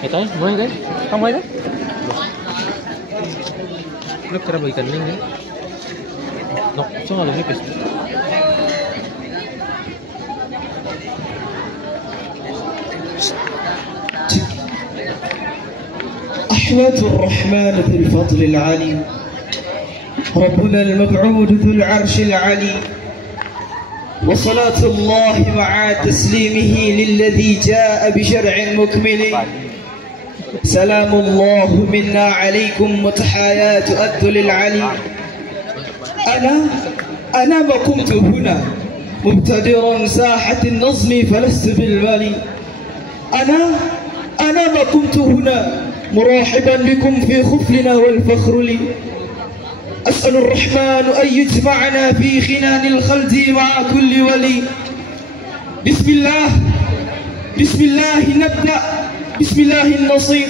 Ito ay, mulai guys. Kamu ay Look, cara bagi kaning ni. Nok, so kalau ni pes. أحمد الرحمن ذو الفضل العلي ربنا المبعوث ذو العرش العلي وصلاة الله مع تسليمه للذي جاء بشرع مكمل سلام الله منا عليكم وتحايات أد للعلي أنا ما كنت هنا مبتدرا ساحة النظم فلست بالمالي أنا ما كنت هنا مرحبا بكم في خفلنا والفخر لي أسأل الرحمن أن يجمعنا في خنان الخلد مع كل ولي بسم الله نبدأ بسم الله النصير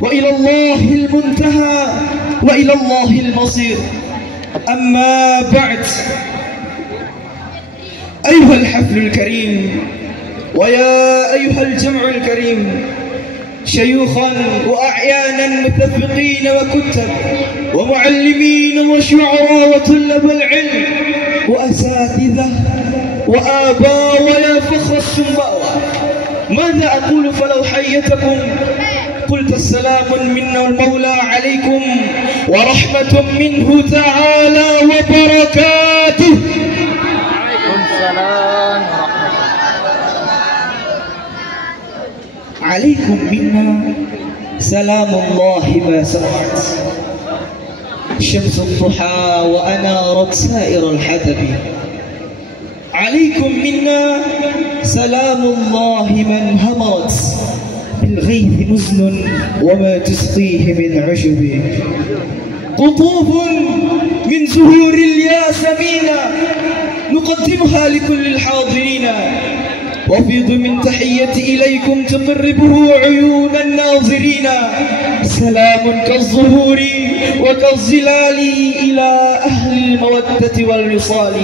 وإلى الله المنتهى وإلى الله المصير أما بعد أيها الحفل الكريم ويا أيها الجمع الكريم شيوخا وأعيانا متفقين وكتب ومعلمين وشعراء وطلاب العلم وأساتذة وآباء ويا فخر السنباوة ماذا أقول فلو حيتكم قلت السلام منا المولى عليكم ورحمة منه تعالى وبركاته. عليكم السلام عليكم منا سلام الله ما سمعت شمس الضحى وأنارت سائر الحدب عليكم منا سلام الله من همرت بالغيث مزن وما تسقيه من عشب قطوف من زهور الياسمين نقدمها لكل الحاضرين وفيض من تحية إليكم تقربه عيون الناظرين سلام كالزهور وكالظلال إلى أهل المودة والوصال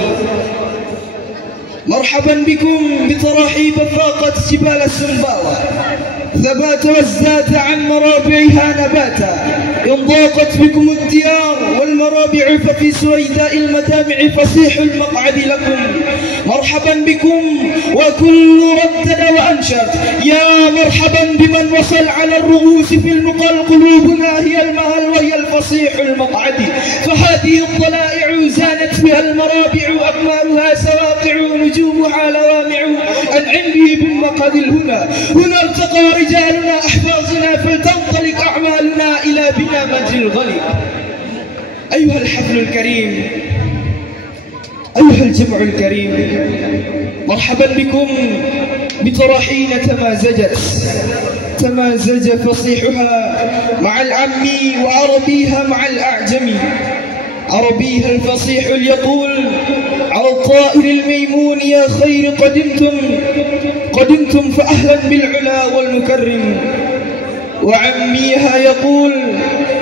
مرحبا بكم بتراحيب فاقت جبال السنباوة ثبات وازداد عن مرابعها نباتا إن ضاقت بكم الديار والمرابع ففي سويداء المدامع فصيح المقعد لكم مرحبا بكم وكل ردد وأنشد يا مرحبا بمن وصل على الرؤوس في المقال قلوبنا هي المهل وهي الفصيح المقعد فهذه الطلائع زانت بها المرابع أقمارها سواقع نجومها لوامع أنعم به بالمقعد هنا ارتقى رجالنا أحفاظنا فلتنطلق أعمالنا إلى بنا مجد الغلي أيها الحفل الكريم أيها الجمع الكريم مرحبا بكم بتراحين تمازج فصيحها مع العمي وعربيها مع الأعجمي عربيها الفصيح يقول على الطائر الميمون يا خير قدمتم فأهلا بالعلا والمكرم وعميها يقول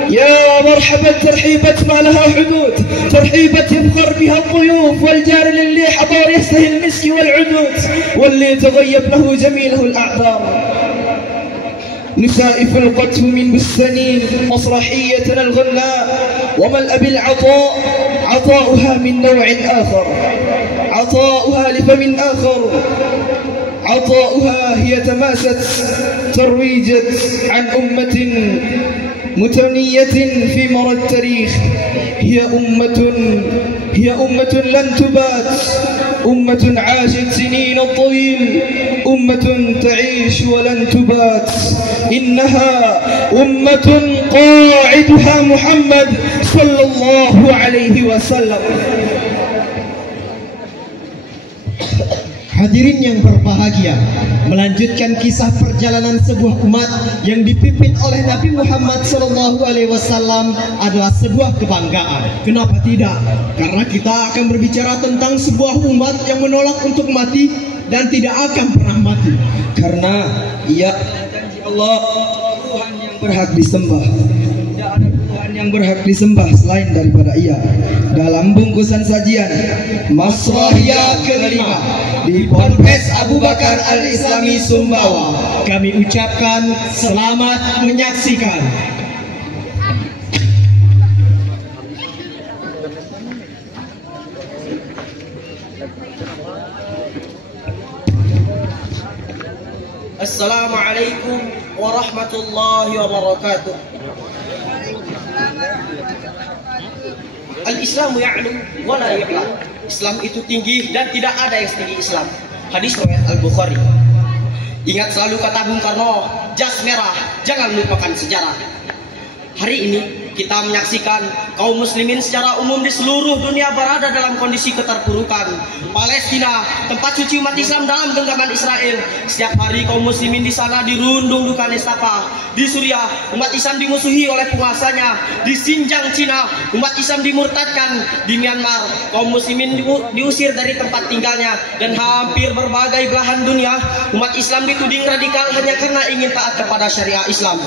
يا مرحبا ترحيبة ما لها حدود ترحيبة يفخر بها الضيوف والجار للي حضر يستهي المسك والعدود واللي تغيب له جميله الأعذار نسائف القتل من بستانين مسرحيتنا الغناء وملأ بالعطاء عطاؤها من نوع آخر عطاؤها لفم آخر عطاؤها هي تماست ترويجت عن أمة متنية في مرى التاريخ هي أمة لن تبات أمة عاشت سنين الطويل أمة تعيش ولن تبات إنها أمة قاعدها محمد صلى الله عليه وسلم. Hadirin yang berbahagia, melanjutkan kisah perjalanan sebuah umat yang dipimpin oleh Nabi Muhammad SAW adalah sebuah kebanggaan. Kenapa tidak? Karena kita akan berbicara tentang sebuah umat yang menolak untuk mati dan tidak akan pernah mati. Karena ia janji Allah Tuhan yang berhak disembah. Tidak ada Tuhan yang berhak disembah selain daripada ia. dalam bungkusan sajian Masrahiyah kelima di Ponpes Abu Bakar Al-Islami Sumbawa. Kami ucapkan selamat menyaksikan. Assalamualaikum warahmatullahi wabarakatuh. Al-Islamu ya'lu wa la yu'la. Islam itu tinggi dan tidak ada yang setinggi Islam. Hadis riwayat Al-Bukhari. Ingat selalu kata Bung Karno, jas merah, jangan lupakan sejarah. Hari ini kita menyaksikan kaum muslimin secara umum di seluruh dunia berada dalam kondisi keterpurukan. Palestina, tempat suci umat Islam dalam genggaman Israel. Setiap hari kaum muslimin di sana dirundung duka nestapa. Di Suriah, umat Islam dimusuhi oleh penguasanya. Di Xinjiang, Cina, umat Islam dimurtadkan. Di Myanmar, kaum muslimin diusir dari tempat tinggalnya. Dan hampir berbagai belahan dunia, umat Islam dituding radikal hanya karena ingin taat kepada syariah Islam.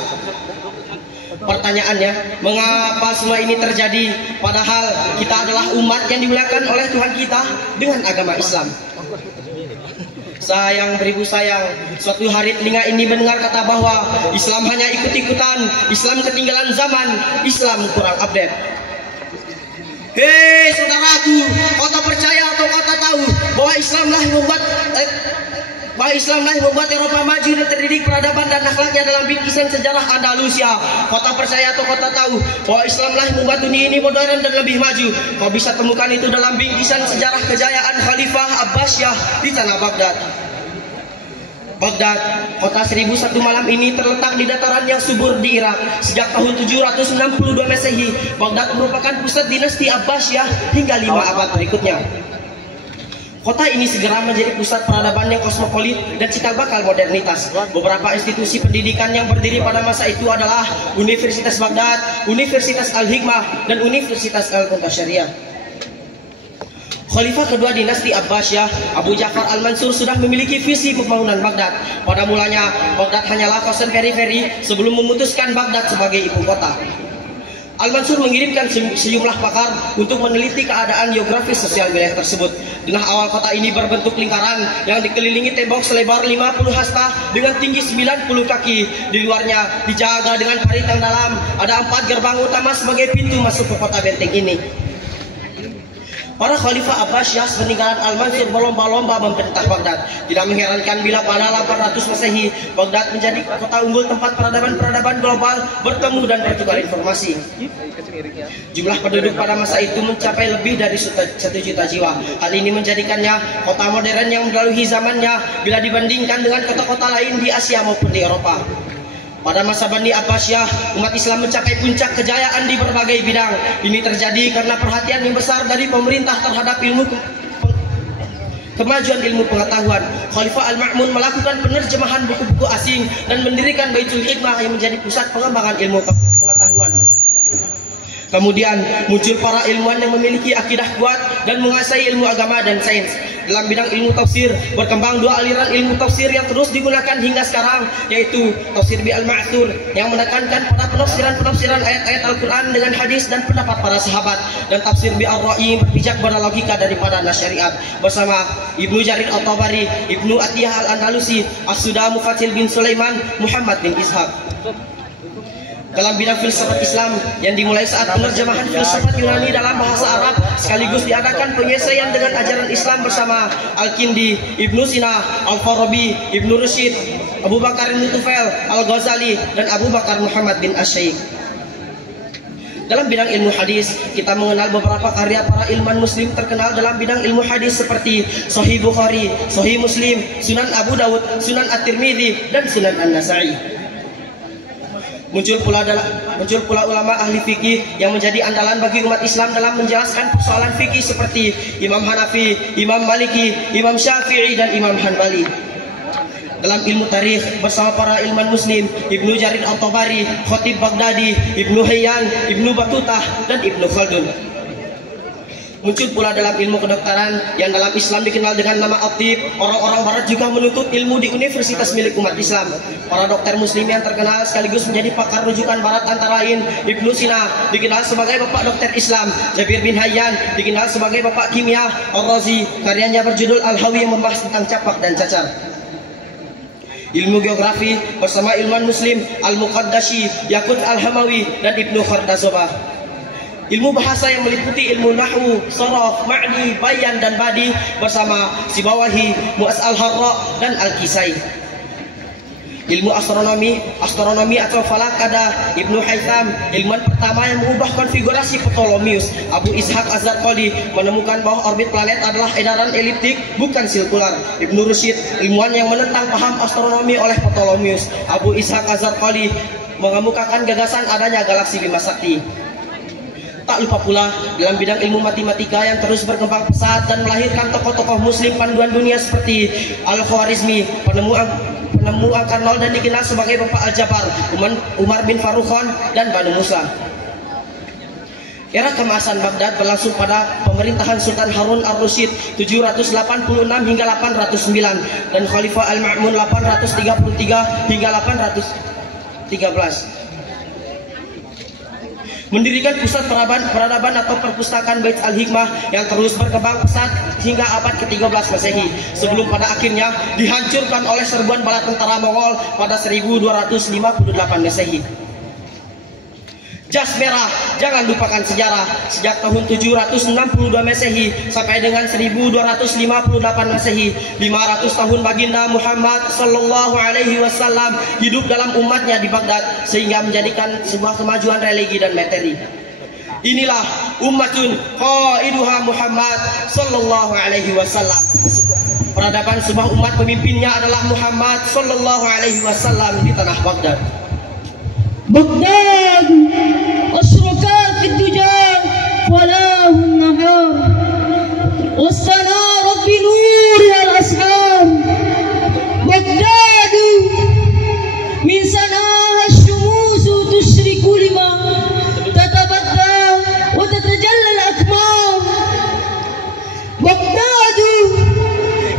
Pertanyaannya, mengapa semua ini terjadi padahal kita adalah umat yang dimuliakan oleh Tuhan kita dengan agama Islam? Sayang beribu sayang, suatu hari telinga ini mendengar kata bahwa Islam hanya ikut-ikutan, Islam ketinggalan zaman, Islam kurang update. Hei saudaraku, kau tak percaya atau kau tak tahu bahwa Islamlah yang membuat Eropa maju dan terdidik peradaban dan akhlaknya dalam bingkisan sejarah Andalusia. Kau tak percaya atau kau tak tahu bahwa Islamlah yang membuat dunia ini modern dan lebih maju. Kau bisa temukan itu dalam bingkisan sejarah kejayaan Khalifah Abbasiyah di tanah Baghdad. Baghdad, kota 1001 malam ini terletak di dataran yang subur di Irak. Sejak tahun 762 Masehi, Baghdad merupakan pusat dinasti Abbasiyah hingga 5 abad berikutnya. Kota ini segera menjadi pusat peradaban yang kosmopolit dan cikal bakal modernitas. Beberapa institusi pendidikan yang berdiri pada masa itu adalah Universitas Baghdad, Universitas Al-Hikmah, dan Universitas Al-Muntasyariyah. Khalifah kedua dinasti Abbasiyah, Abu Ja'far Al-Mansur, sudah memiliki visi pembangunan Baghdad. Pada mulanya, Baghdad hanyalah kawasan periferi sebelum memutuskan Baghdad sebagai ibu kota. Al-Mansur mengirimkan sejumlah pakar untuk meneliti keadaan geografis sosial wilayah tersebut. Denah awal kota ini berbentuk lingkaran yang dikelilingi tembok selebar 50 hasta dengan tinggi 90 kaki. Di luarnya dijaga dengan parit yang dalam. Ada 4 gerbang utama sebagai pintu masuk ke kota benteng ini. Para Khalifah Abbasiyah peninggalan Al-Mansur berlomba-lomba memerintah Baghdad. Tidak mengherankan bila pada 800 Masehi, Baghdad menjadi kota unggul tempat peradaban-peradaban global bertemu dan bertukar informasi. Jumlah penduduk pada masa itu mencapai lebih dari 1 juta jiwa. Hal ini menjadikannya kota modern yang melalui zamannya bila dibandingkan dengan kota-kota lain di Asia maupun di Eropa. Pada masa Bani Abbasiyah, umat Islam mencapai puncak kejayaan di berbagai bidang. Ini terjadi karena perhatian yang besar dari pemerintah terhadap kemajuan ilmu pengetahuan. Khalifah Al-Ma'mun melakukan penerjemahan buku-buku asing dan mendirikan Baitul Hikmah yang menjadi pusat pengembangan ilmu pengetahuan. Kemudian muncul para ilmuwan yang memiliki akidah kuat dan menguasai ilmu agama dan sains. Dalam bidang ilmu tafsir, berkembang 2 aliran ilmu tafsir yang terus digunakan hingga sekarang, yaitu tafsir bi al-ma'thur yang menekankan pada penafsiran ayat-ayat Al-Quran dengan hadis dan pendapat para sahabat, dan tafsir bi al-ra'i berpijak pada logika daripada syariat bersama Ibnu Jarir At-Tabari, Ibnu Atiyah Al-Andalusi, As-Suda Mufatil bin Sulaiman, Muhammad bin Ishaq. Dalam bidang filsafat Islam yang dimulai saat penerjemahan filsafat Yunani dalam bahasa Arab, sekaligus diadakan penyelesaian dengan ajaran Islam bersama Al-Kindi, Ibnu Sina, Al-Farabi, Ibnu Rushid, Abu Bakar Al-Tufail, Al-Ghazali, dan Abu Bakar Muhammad bin Asy-Syaikh. Dalam bidang ilmu hadis, kita mengenal beberapa karya para ilmuwan muslim terkenal dalam bidang ilmu hadis seperti Sahih Bukhari, Sahih Muslim, Sunan Abu Dawud, Sunan At-Tirmidzi, dan Sunan An-Nasai. Muncul pula ulama ahli fikih yang menjadi andalan bagi umat Islam dalam menjelaskan persoalan fikih seperti Imam Hanafi, Imam Maliki, Imam Syafi'i, dan Imam Hanbali. Dalam ilmu tarikh bersama para ilmuwan muslim, Ibnu Jarir At-Tabari, Khatib Baghdadi, Ibnu Hayyan, Ibnu Batutah, dan Ibnu Khaldun. Muncul pula dalam ilmu kedokteran yang dalam Islam dikenal dengan nama at-tib. Orang-orang barat juga menuntut ilmu di universitas milik umat Islam. Para dokter muslim yang terkenal sekaligus menjadi pakar rujukan barat antara lain Ibnu Sina, dikenal sebagai bapak dokter Islam. Jabir bin Hayyan dikenal sebagai bapak kimia. Ar-Razi, karyanya berjudul Al-Hawi yang membahas tentang campak dan cacar. Ilmu geografi bersama ilmuwan muslim Al-Muqaddashi, Yaqut Al-Hamawi, dan Ibnu Khardazobah. Ilmu bahasa yang meliputi ilmu nahwu, sorof, ma'ni, bayan, dan badi bersama Sibawahi, Mu'az Al-Harra, dan Al-Kisai. Ilmu astronomi atau falak ada Ibnu Haytham, ilmuwan pertama yang mengubah konfigurasi Ptolemeus. Abu Ishaq Az-Zarqali menemukan bahwa orbit planet adalah edaran eliptik bukan sirkular. Ibnu Rusyid, ilmuwan yang menentang paham astronomi oleh Ptolemeus. Abu Ishaq Az-Zarqali mengemukakan gagasan adanya galaksi Bima Sakti. Tak lupa pula dalam bidang ilmu matematika yang terus berkembang pesat dan melahirkan tokoh-tokoh muslim panduan dunia seperti Al-Khwarizmi, penemu angka nol dan dikenal sebagai Bapak Al-Jabar, Umar bin Farukhan, dan Banu Musa. Era keemasan Baghdad berlangsung pada pemerintahan Sultan Harun Ar-Rasyid 786 hingga 809 dan Khalifah Al-Ma'mun 833 hingga 813. Mendirikan pusat peradaban atau perpustakaan Bait Al-Hikmah yang terus berkembang pesat hingga abad ke-13 Masehi, sebelum pada akhirnya dihancurkan oleh serbuan bala tentara Mongol pada 1258 Masehi. Jas merah, jangan lupakan sejarah. Sejak tahun 762 Masehi sampai dengan 1258 Masehi, 500 tahun baginda Muhammad sallallahu alaihi wasallam hidup dalam umatnya di Baghdad sehingga menjadikan sebuah kemajuan religi dan materi. Inilah ummatun qaiduha Muhammad sallallahu alaihi wasallam. Peradaban sebuah umat pemimpinnya adalah Muhammad sallallahu alaihi wasallam di tanah Baghdad. بغداد أشرقت في الدجى فلاه النهار واستنارت بنورها الأسحار بغداد من سناها الشموس تشرق لما تتبدى وتتجلى الأكمام بغداد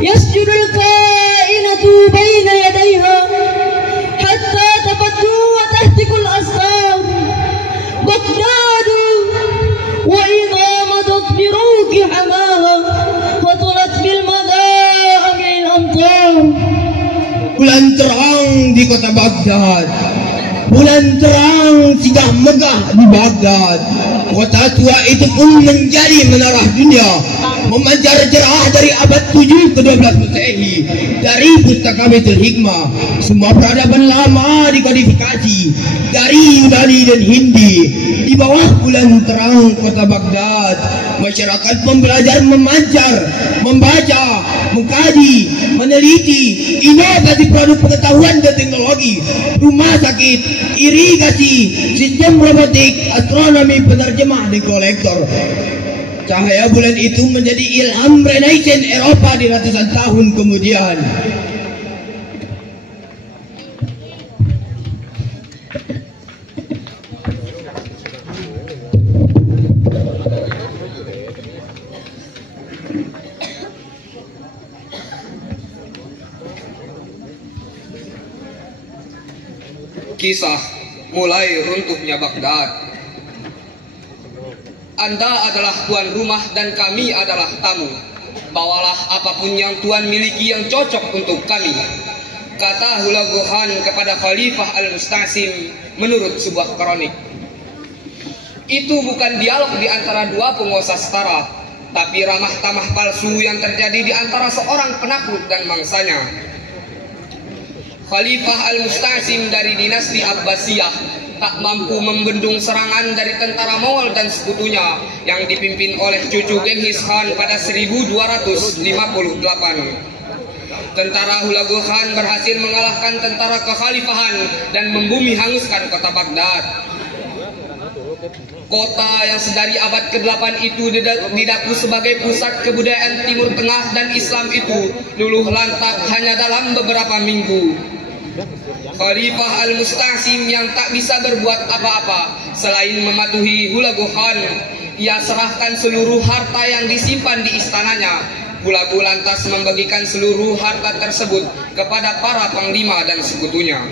يسجد الكائنة بين يديها حتى تبدو وتهتك الأسرار بغداد وإذا مضت بروك حماها فطلت بالمضائع الأمطار. Bulan terang di kota Baghdad, bulan terang sudah megah di Baghdad. Kota tua itu pun menjadi menara dunia, memancar cerah dari abad 7 ke 12 Masehi. Dari pustaka Baitul Hikmah, semua peradaban lama dikodifikasi dari Yunani dan Hindi. Di bawah bulan terang kota Baghdad, masyarakat belajar memancar, membaca, mengkaji, meneliti, inovasi produk pengetahuan dan teknologi, rumah sakit, irigasi, sistem robotik, astronomi, penerjemah, dan kolektor. Cahaya bulan itu menjadi ilham Renaissance Eropa di ratusan tahun kemudian. Kisah mulai runtuhnya Baghdad. Anda adalah tuan rumah dan kami adalah tamu. Bawalah apapun yang Tuan miliki yang cocok untuk kami, kata Hulagu Khan kepada Khalifah Al-Musta'sim menurut sebuah kronik. Itu bukan dialog di antara dua penguasa setara, tapi ramah tamah palsu yang terjadi di antara seorang penakluk dan mangsanya. Khalifah Al-Musta'sim dari dinasti Abbasiyah tak mampu membendung serangan dari tentara Mongol dan sekutunya yang dipimpin oleh cucu Genghis Khan pada 1258. Tentara Hulagu Khan berhasil mengalahkan tentara kekhalifahan dan membumi hanguskan kota Baghdad. Kota yang sedari abad ke-8 itu didakwa sebagai pusat kebudayaan Timur Tengah dan Islam itu luluh lantak hanya dalam beberapa minggu. Khalifah Al-Musta'sim yang tak bisa berbuat apa-apa selain mematuhi Hulagu Khan. ia serahkan seluruh harta yang disimpan di istananya. Hulagu lantas membagikan seluruh harta tersebut kepada para panglima dan sekutunya.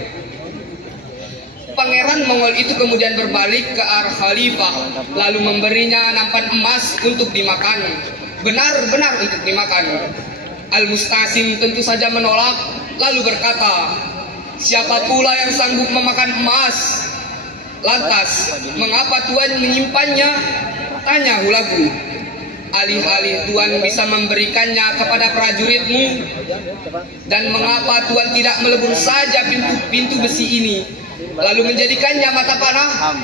Pangeran Mongol itu kemudian berbalik ke arah khalifah, lalu memberinya nampan emas untuk dimakan, benar-benar untuk dimakan. Al-Mustasim tentu saja menolak, lalu berkata, "Siapa pula yang sanggup memakan emas? Lantas, mengapa Tuan menyimpannya?" Tanya Hulagu. "Alih-alih Tuan bisa memberikannya kepada prajuritmu, dan mengapa Tuan tidak melebur saja pintu besi ini, lalu menjadikannya mata panah?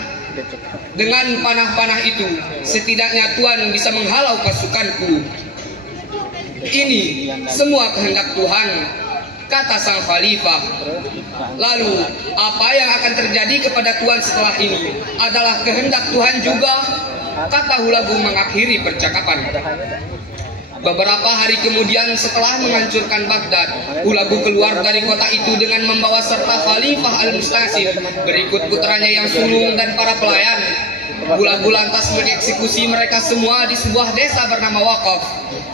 Dengan panah-panah itu, setidaknya Tuan bisa menghalau pasukanku. Ini semua kehendak Tuhan," kata sang khalifah. "Lalu, apa yang akan terjadi kepada Tuan setelah ini adalah kehendak Tuhan juga," kata Hulagu mengakhiri percakapan. Beberapa hari kemudian setelah menghancurkan Baghdad, Hulagu keluar dari kota itu dengan membawa serta Khalifah Al-Mustasim, berikut putranya yang sulung dan para pelayan. Hulagu lantas mengeksekusi mereka semua di sebuah desa bernama Waqaf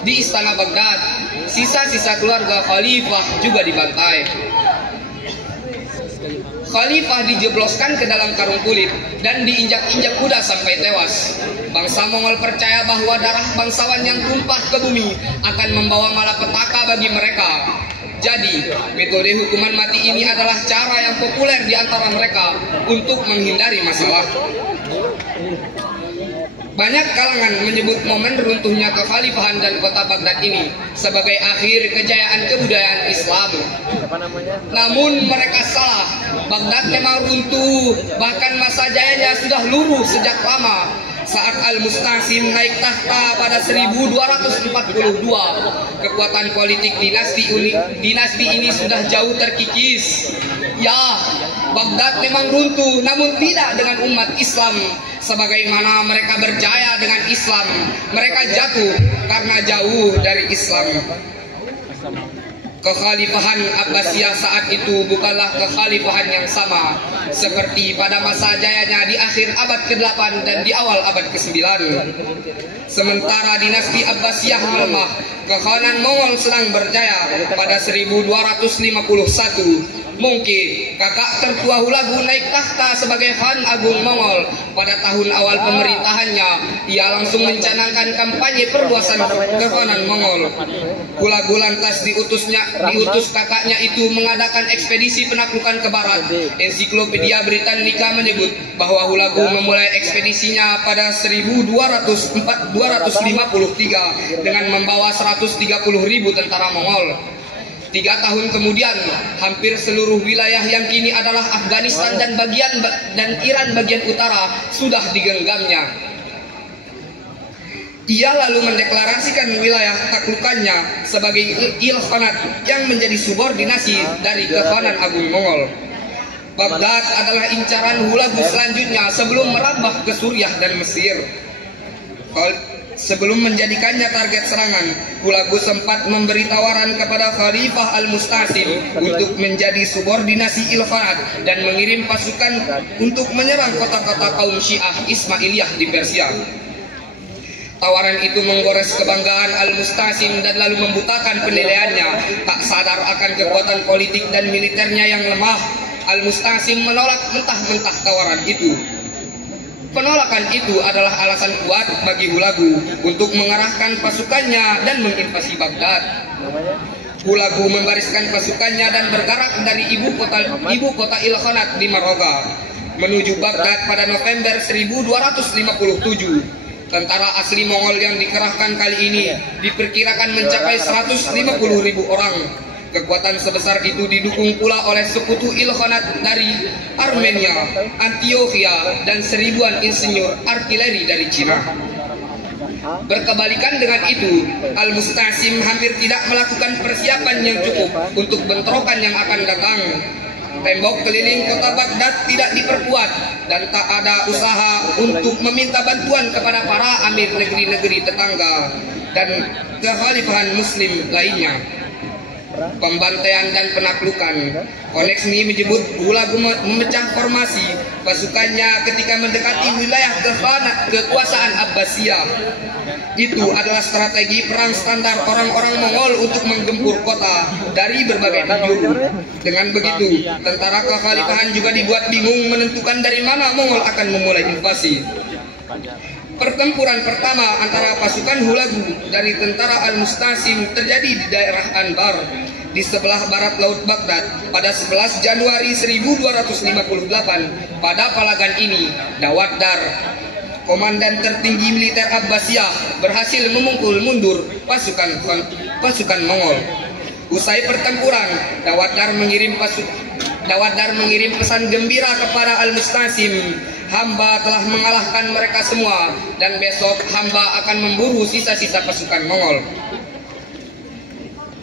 di istana Baghdad. Sisa-sisa keluarga Khalifah juga dibantai. Khalifah dijebloskan ke dalam karung kulit dan diinjak-injak kuda sampai tewas. Bangsa Mongol percaya bahwa darah bangsawan yang tumpah ke bumi akan membawa malapetaka bagi mereka. Jadi, metode hukuman mati ini adalah cara yang populer di antara mereka untuk menghindari masalah. Banyak kalangan menyebut momen runtuhnya kekhalifahan dan kota Baghdad ini sebagai akhir kejayaan kebudayaan Islam. Namun mereka salah. Baghdad memang runtuh, bahkan masa jayanya sudah luruh sejak lama. Saat Al-Mustasim naik tahta pada 1242, kekuatan politik dinasti ini sudah jauh terkikis. Ya, Baghdad memang runtuh, namun tidak dengan umat Islam. Sebagaimana mereka berjaya dengan Islam, mereka jatuh karena jauh dari Islam. Kekhalifahan Abbasiyah saat itu bukanlah kekhalifahan yang sama seperti pada masa jayanya di akhir abad ke-8 dan di awal abad ke-9. Sementara dinasti Abbasiyah melemah, kekhanan Mongol sedang berjaya. Pada 1251, mungkin kakak tertua Hulagu naik tahta sebagai Khan Agung Mongol. Pada tahun awal pemerintahannya, ia langsung mencanangkan kampanye perluasan kekhanan Mongol. Hulagu lantas diutus kakaknya itu mengadakan ekspedisi penaklukan ke barat. Ensiklopedia Britannica menyebut bahwa Hulagu memulai ekspedisinya pada 1253 dengan membawa 130.000 tentara Mongol. 3 tahun kemudian, hampir seluruh wilayah yang kini adalah Afghanistan dan Iran bagian utara sudah digenggamnya. Ia lalu mendeklarasikan wilayah taklukannya sebagai Ilkhanat yang menjadi subordinasi dari Kekhanan Agung Mongol. Baghdad adalah incaran Hulagu selanjutnya sebelum merambah ke Suriah dan Mesir. Sebelum menjadikannya target serangan, Hulagu sempat memberi tawaran kepada Khalifah Al-Mustasim untuk menjadi subordinasi Ilkhanat dan mengirim pasukan untuk menyerang kota-kota kaum Syiah Ismailiyah di Persia. Tawaran itu menggores kebanggaan Al-Mustasim dan lalu membutakan penilaiannya. Tak sadar akan kekuatan politik dan militernya yang lemah, Al-Mustasim menolak mentah-mentah tawaran itu. Penolakan itu adalah alasan kuat bagi Hulagu untuk mengarahkan pasukannya dan menginvasi Baghdad. Hulagu membariskan pasukannya dan bergerak dari ibu kota Ilkhanat di Maroga menuju Baghdad pada November 1257. Tentara asli Mongol yang dikerahkan kali ini diperkirakan mencapai 150.000 orang. Kekuatan sebesar itu didukung pula oleh sekutu Ilkhanat dari Armenia, Antioquia, dan 1000-an insinyur artileri dari Cina. Berkebalikan dengan itu, Al-Mustasim hampir tidak melakukan persiapan yang cukup untuk bentrokan yang akan datang. Tembok keliling kota Baghdad tidak diperkuat dan tak ada usaha untuk meminta bantuan kepada para amir negeri-negeri tetangga dan kekhalifahan muslim lainnya. pembantaian dan penaklukan. Konex ini menyebut Hulagu memecah formasi pasukannya ketika mendekati wilayah kekuasaan Abbasiyah. Itu adalah strategi perang standar orang-orang Mongol untuk menggempur kota dari berbagai penjuru. Dengan begitu, tentara kekhalifahan juga dibuat bingung menentukan dari mana Mongol akan memulai invasi. Pertempuran pertama antara pasukan Hulagu dari tentara Al-Mustasim terjadi di daerah Anbar di sebelah barat laut Baghdad pada 11 Januari 1258. Pada palagan ini, Dawat Dar, komandan tertinggi militer Abbasiyah, berhasil memukul mundur pasukan Mongol. Usai pertempuran, Dawat Dar mengirim pesan gembira kepada Al-Mustasim. Hamba telah mengalahkan mereka semua dan besok hamba akan memburu sisa-sisa pasukan Mongol.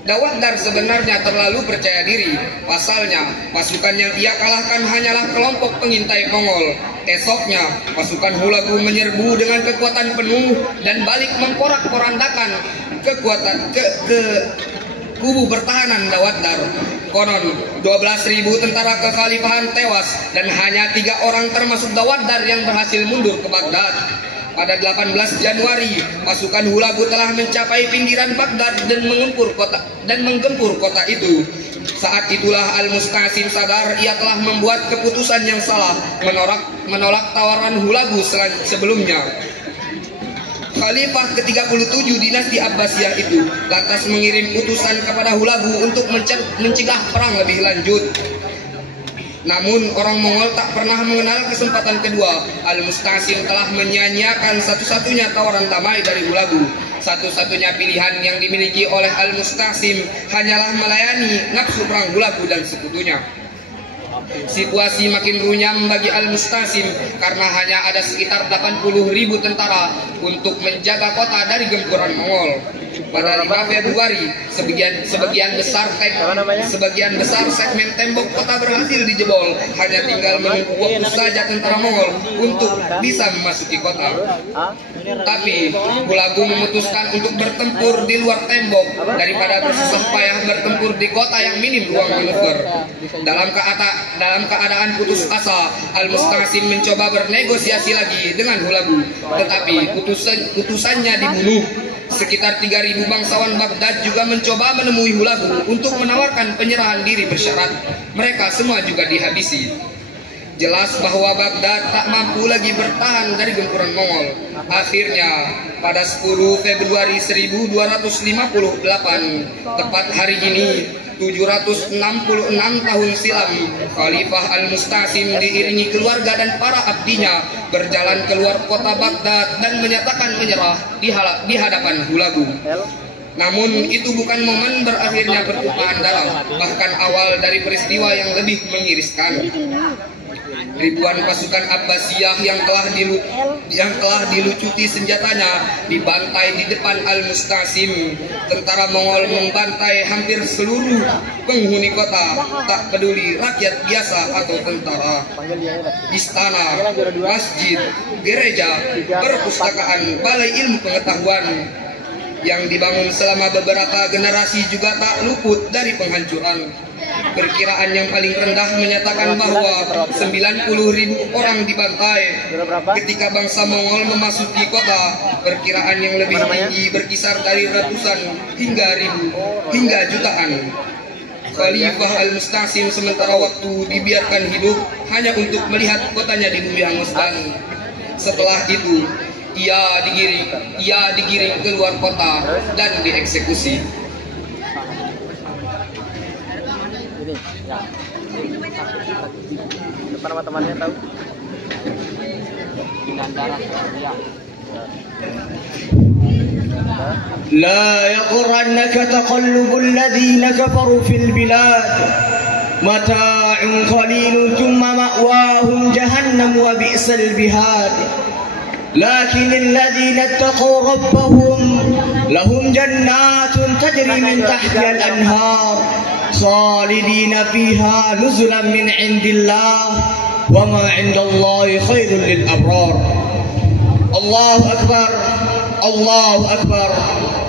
Dawat Dar sebenarnya terlalu percaya diri. Pasalnya, pasukan yang ia kalahkan hanyalah kelompok pengintai Mongol. Esoknya, pasukan Hulagu menyerbu dengan kekuatan penuh dan balik memporak-porandakan kekuatan ke kubu pertahanan Dawat Dar. Konon 12.000 tentara kekhalifahan tewas dan hanya 3 orang termasuk Dawat Dar yang berhasil mundur ke Baghdad. Pada 18 Januari, pasukan Hulagu telah mencapai pinggiran Baghdad dan menggempur kota itu. Saat itulah Al-Mustasim sadar ia telah membuat keputusan yang salah, menolak tawaran Hulagu sebelumnya. Khalifah ke-37 dinasti Abbasiyah itu lantas mengirim utusan kepada Hulagu untuk mencegah perang lebih lanjut. Namun orang Mongol tak pernah mengenal kesempatan kedua. Al-Mustasim telah menyia-nyiakan satu-satunya tawaran damai dari Hulagu. Satu-satunya pilihan yang dimiliki oleh Al-Mustasim hanyalah melayani nafsu perang Hulagu dan sekutunya. Situasi makin runyam bagi Al-Mustasim karena hanya ada sekitar 80.000 tentara untuk menjaga kota dari gempuran Mongol. Pada 5 Februari, sebagian besar segmen tembok kota berhasil dijebol. Hanya tinggal menunggu waktu saja tentara Mongol untuk bisa memasuki kota. Tapi Hulagu memutuskan untuk bertempur di luar tembok daripada bersusah payah bertempur di kota yang minim ruang manuver. Dalam keadaan putus asa, Al-Mustasim mencoba bernegosiasi lagi dengan Hulagu, tetapi utusannya dibunuh. Sekitar 3.000 bangsawan Baghdad juga mencoba menemui Hulagu untuk menawarkan penyerahan diri bersyarat. Mereka semua juga dihabisi. Jelas bahwa Baghdad tak mampu lagi bertahan dari gempuran Mongol. Akhirnya, pada 10 Februari 1258, tepat hari ini, 766 tahun silam, Khalifah Al-Mustasim diiringi keluarga dan para abdinya berjalan keluar kota Baghdad dan menyatakan menyerah di hadapan Hulagu. Namun itu bukan momen berakhirnya pertumpahan darah, bahkan awal dari peristiwa yang lebih mengiriskan. Ribuan pasukan Abbasiyah yang telah dilucuti senjatanya dibantai di depan Al-Mustasim. Tentara Mongol membantai hampir seluruh penghuni kota, tak peduli rakyat biasa atau tentara. Istana, masjid, gereja, perpustakaan, balai ilmu pengetahuan yang dibangun selama beberapa generasi juga tak luput dari penghancuran. Perkiraan yang paling rendah menyatakan bahwa 90.000 orang dibantai. Ketika bangsa Mongol memasuki kota, perkiraan yang lebih tinggi berkisar dari ratusan hingga jutaan. Khalifah Al-Mustasim sementara waktu dibiarkan hidup hanya untuk melihat kotanya dibumi hanguskan. Setelah itu, ia digiring keluar kota dan dieksekusi. Depan sama temannya tahu. Dengan darah dia. لا يغرنك تقلب الذين كفروا في البلاد متاع قليل ثم مأواهم جهنم وبئس البهاد لكن الذين اتقوا ربهم لهم جنات تجري من تحتها الأنهار خالدين فيها نزلا من عند الله وما عند الله خير للأبرار. الله أكبر الله أكبر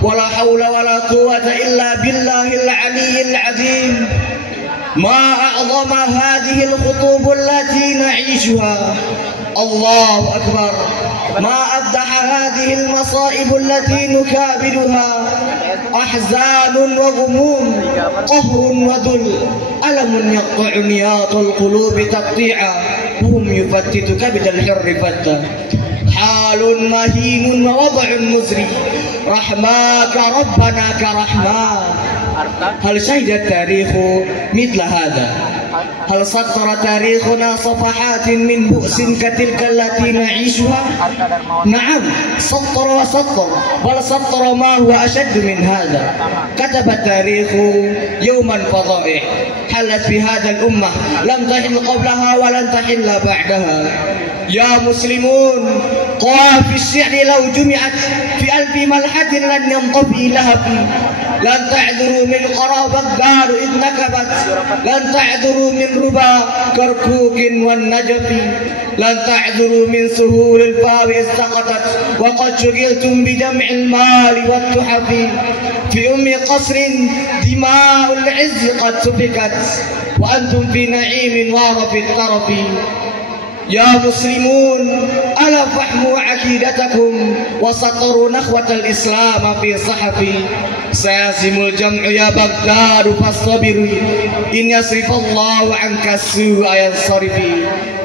ولا حول ولا قوة إلا بالله العلي العظيم. ما أعظم هذه الخطوب التي نعيشها، الله أكبر. ما أبدح هذه المصائب التي نكابدها، أحزان وغموم، قهر وذل، ألم يقطع نياط القلوب تقطيعا، وهم يفتت كبد الحر فتا. حال مهين ووضع مزري، رحماك ربنا كرحماه. هل شهد التاريخ مثل هذا؟ هل سطر تاريخنا صفحات من بؤس كتلك التي نعيشها؟ نعم، سطر وسطر، بل سطر ما هو أشد من هذا. كتب التاريخ يوما فظائع حلت في هذا الأمة لم تحل قبلها ولن تحل بعدها. يا مسلمون، قوافي الشعر لو جمعت في 1000 ملحة لن ينطفي لهفي. لن تعذروا من قرى بغداد إذ نكبت، لن تعذروا من ربا كركوك والنجف، لن تعذروا من سهول الفاو إذ سقطت، وقد شغلتم بجمع المال والتحف. في أم قصر دماء العز قد سفكت، وأنتم في نعيم وارف الطرف. يا مسلمون، ألا فحموا عقيدتكم وسطروا نخوة الإسلام في صحفي. سيهزم الجمع يا بغداد فاصطبري، إن يصرف الله عنك السوء ينصرفي.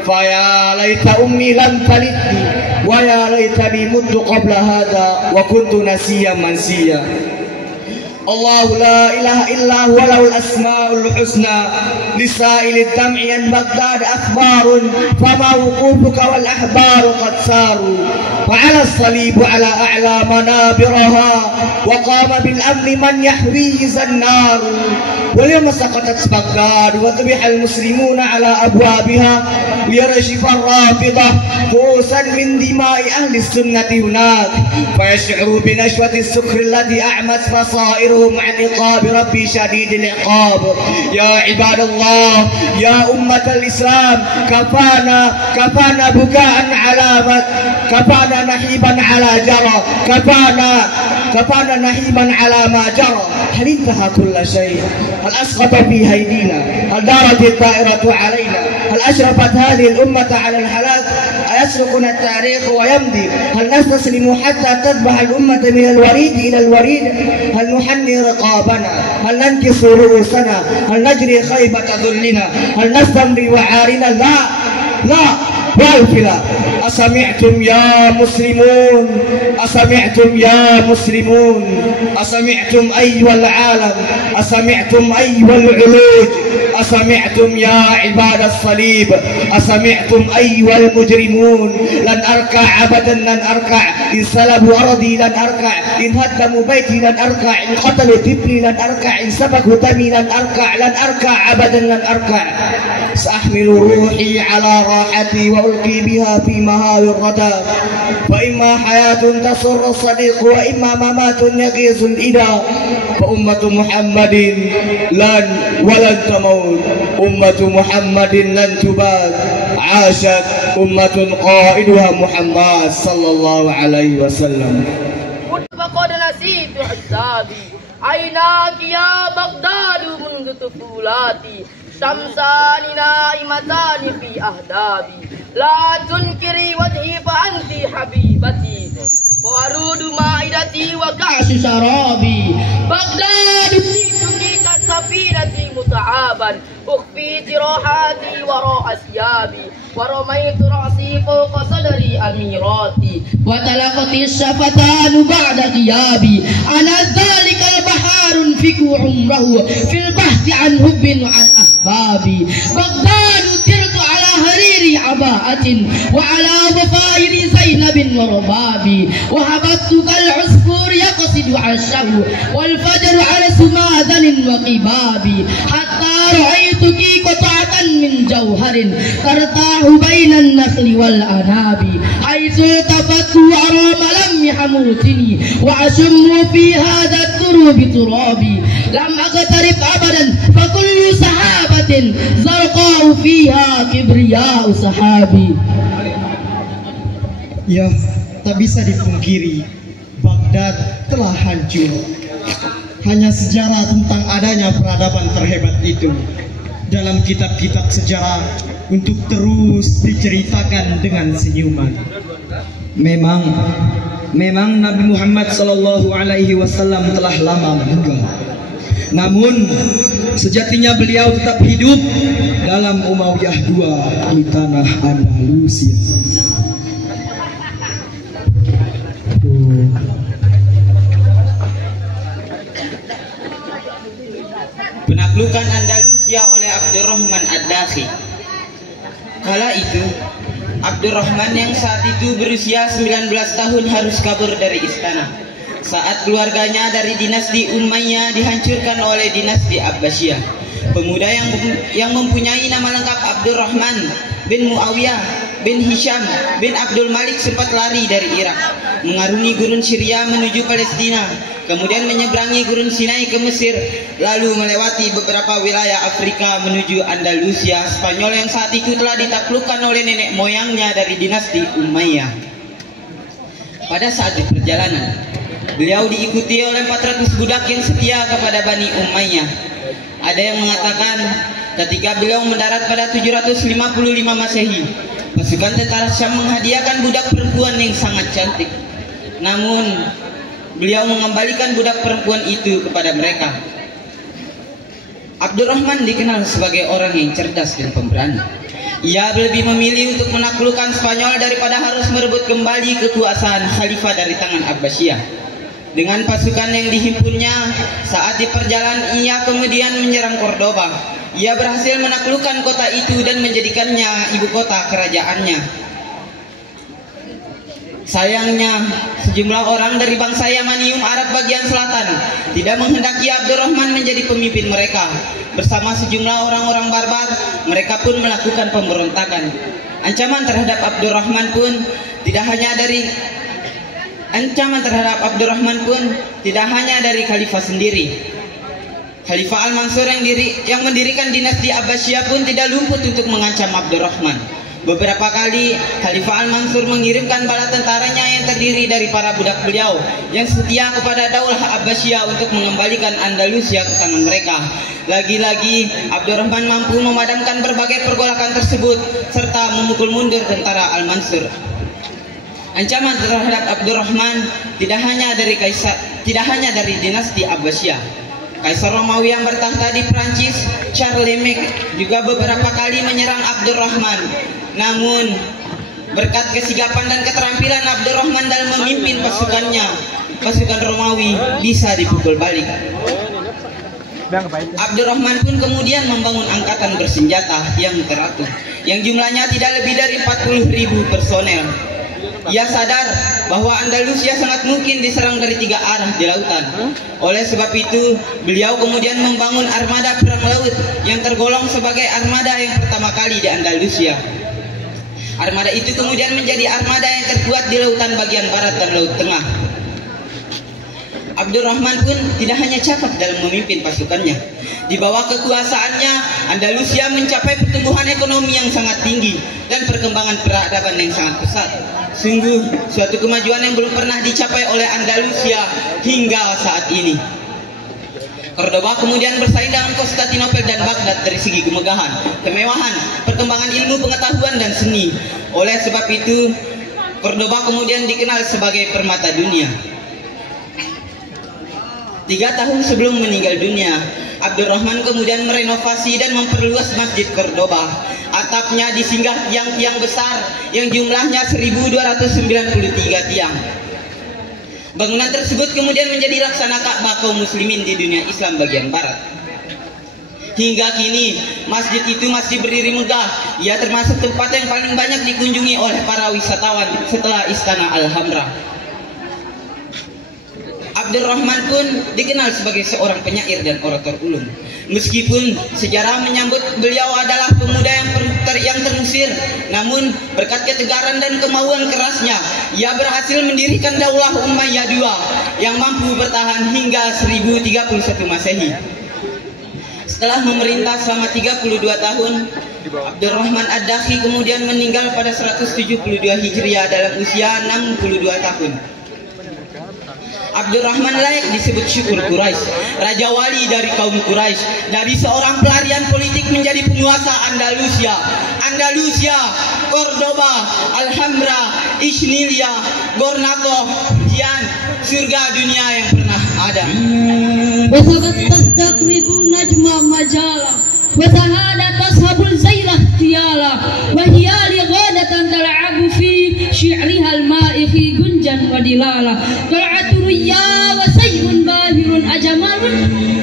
فيا ليت أمي لم تلدني، ويا ليتني مت قبل هذا وكنت نسيا منسيا. الله لا إله إلا هو له الأسماء الحسنى. لسائل الدمع عن بغداد أخبار، فما وقوفك والأحبار قد ساروا. وعلى الصليب على أعلى منابرها، وقام بالأمن من يحويز النار. واليوم سقطت بغداد وذبح المسلمون على أبوابها، ليرشف الرافضة كؤوسا من دماء أهل السنة هناك، فيشعروا بنشوة السكر التي أعمت بصائرهم عن عقاب ربي شديد العقاب. يا عباد الله، يا أمة الإسلام، كفانا بكاء على كفانا نحيبا على جرى، كفانا نحيبا على ما جرى. هل انتهى كل شيء؟ هل أسقط في أيدينا؟ هل دارت الطائرة علينا؟ هل أشرفت هذه الأمة على الهلاك؟ أيسرقنا التاريخ ويمضي؟ هل نستسلم حتى تذبح الأمة من الوريد إلى الوريد؟ هل نحني رقابنا؟ هل ننكس رؤوسنا؟ هل نجري خيبة ذلنا؟ هل نستمري وعارنا؟ لا والفلا. أسمعتم يا مسلمون؟ أسمعتم يا مسلمون؟ أسمعتم أيها العالم؟ أسمعتم أيها العلوج؟ أسمعتم يا عباد الصليب؟ أسمعتم أيها المجرمون؟ لن أركع أبدا، لن أركع. إن سلبوا أرضي لن أركع، إن هدموا بيتي لن أركع، إن قتلوا طفلي لن أركع، إن سفكوا دمي لن أركع، لن أركع أبدا، لن أركع. سأحمل روحي على راحتي وألقي بها في مهاوي الردى، فإما حياة تسر الصديق وإما ممات يغيظ الإله. فأمة محمد لن ولن تموت، أمة محمد لن تباد. عاشت أمة قائدها محمد صلى الله عليه وسلم. فقد نسيت حسابي، عيناك يا بغداد منذ طفولاتي، شمسان نائمتان في أهدابي. لا تنكري وجهي فأنت حبيبتي، وورود مائدتي وكأس شرابي. بغداد جئتك كالسفينة متعابا، أخفي جراحاتي وراء ثيابي، ورميت رأسي فوق صدري أميراتي، وتلقت الشفتان بعد غيابي. أنا ذلك البحار ينفق عمره في البحث عن حب وعن أحبابي. بغداد ترك على هرير عباءة، وعلى ضفائر زينب وربابي، وهبطت كالعصفور يقصد عشه، والفجر على سماذن وقبابي، حتى رأيتك قطعة من جوهر ترتاح بين النخل والأناب، حيث التفت وأرى ملم حموتني وأشم في هذا التراب ترابي. لم أقترب أبدا، فكل سحابة زرقاء فيها كبرياء سحابي. Ya, tak bisa dipungkiri, Baghdad Baghdad telah hancur. Hanya sejarah tentang adanya peradaban terhebat itu dalam kitab-kitab sejarah untuk terus diceritakan dengan senyuman. Memang Nabi Muhammad SAW telah lama meninggal. Namun sejatinya beliau tetap hidup dalam Umayyah II di tanah Andalusia. Penaklukan Andalusia oleh Abdurrahman Ad-Dakhi. Kala itu Abdurrahman yang saat itu berusia 19 tahun harus kabur dari istana saat keluarganya dari dinasti Umayyah dihancurkan oleh dinasti Abbasiyah. Pemuda yang mempunyai nama lengkap Abdurrahman bin Muawiyah bin Hisham bin Abdul Malik sempat lari dari Irak, mengarungi gurun Syria menuju Palestina, kemudian menyeberangi gurun Sinai ke Mesir, lalu melewati beberapa wilayah Afrika menuju Andalusia, Spanyol yang saat itu telah ditaklukkan oleh nenek moyangnya dari dinasti Umayyah. Pada saat di perjalanan, beliau diikuti oleh 400 budak yang setia kepada Bani Umayyah. Ada yang mengatakan ketika beliau mendarat pada 755 Masehi, pasukan tentara Syam menghadiahkan budak perempuan yang sangat cantik. Namun beliau mengembalikan budak perempuan itu kepada mereka. Abdurrahman dikenal sebagai orang yang cerdas dan pemberani. Ia lebih memilih untuk menaklukkan Spanyol daripada harus merebut kembali kekuasaan khalifah dari tangan Abbasiyah. Dengan pasukan yang dihimpunnya saat di perjalanan, ia kemudian menyerang Cordoba. Ia berhasil menaklukkan kota itu dan menjadikannya ibu kota kerajaannya. Sayangnya, sejumlah orang dari bangsa Yamanium Arab bagian selatan tidak menghendaki Abdurrahman menjadi pemimpin mereka. Bersama sejumlah orang-orang barbar, mereka pun melakukan pemberontakan. Ancaman terhadap Abdurrahman pun tidak hanya dari Khalifah sendiri. Khalifah Al-Mansur yang mendirikan dinasti Abbasiyah pun tidak luput untuk mengancam Abdurrahman. Beberapa kali Khalifah Al-Mansur mengirimkan bala tentaranya yang terdiri dari para budak beliau yang setia kepada Daulah Abbasiyah untuk mengembalikan Andalusia ke tangan mereka. Lagi-lagi Abdurrahman mampu memadamkan berbagai pergolakan tersebut serta memukul mundur tentara Al-Mansur. Ancaman terhadap Abdurrahman tidak hanya dari dinasti Abbasiyah. Kaisar Romawi yang bertahta di Prancis, Charlemagne, juga beberapa kali menyerang Abdurrahman. Namun berkat kesigapan dan keterampilan Abdurrahman dalam memimpin pasukannya, pasukan Romawi bisa dipukul balik. Abdurrahman pun kemudian membangun angkatan bersenjata yang teratur, yang jumlahnya tidak lebih dari 40.000 personel. Ia sadar bahwa Andalusia sangat mungkin diserang dari 3 arah di lautan. Oleh sebab itu, beliau kemudian membangun armada perang laut yang tergolong sebagai armada yang pertama kali di Andalusia. Armada itu kemudian menjadi armada yang terkuat di lautan bagian barat dan laut tengah. Abdurrahman pun tidak hanya cakap dalam memimpin pasukannya. Di bawah kekuasaannya, Andalusia mencapai pertumbuhan ekonomi yang sangat tinggi dan perkembangan peradaban yang sangat pesat. Sungguh suatu kemajuan yang belum pernah dicapai oleh Andalusia hingga saat ini. Cordoba kemudian bersaing dengan Konstantinopel dan Baghdad dari segi kemegahan, kemewahan, perkembangan ilmu pengetahuan dan seni. Oleh sebab itu, Cordoba kemudian dikenal sebagai permata dunia. 3 tahun sebelum meninggal dunia, Abdurrahman kemudian merenovasi dan memperluas Masjid Cordoba. Atapnya disinggah tiang-tiang besar yang jumlahnya 1293 tiang. Bangunan tersebut kemudian menjadi laksana Ka'bah kaum muslimin di dunia Islam bagian barat. Hingga kini, masjid itu masih berdiri megah. Ia termasuk tempat yang paling banyak dikunjungi oleh para wisatawan setelah Istana Alhambra. Abdurrahman pun dikenal sebagai seorang penyair dan orator ulung. Meskipun sejarah menyambut beliau adalah pemuda yang terusir, namun berkat ketegaran dan kemauan kerasnya, ia berhasil mendirikan Daulah Umayyah II yang mampu bertahan hingga 1031 Masehi. Setelah memerintah selama 32 tahun, Abdurrahman Ad-Dakhi kemudian meninggal pada 172 Hijriah dalam usia 62 tahun. Abdurrahman layak disebut syukur Quraisy, raja wali dari kaum Quraisy, dari seorang pelarian politik menjadi penguasa Andalusia, Cordoba, Alhambra, Isnilia, Gornako, Jian, surga dunia yang pernah ada. وثبت تستقرب نجم مجالا وسهادة تصحب الزيل اختيالا وهي لغادة تلعب في شعرها الماء في جنجا ودلالا طلعت ريا وسيء باهر أجمال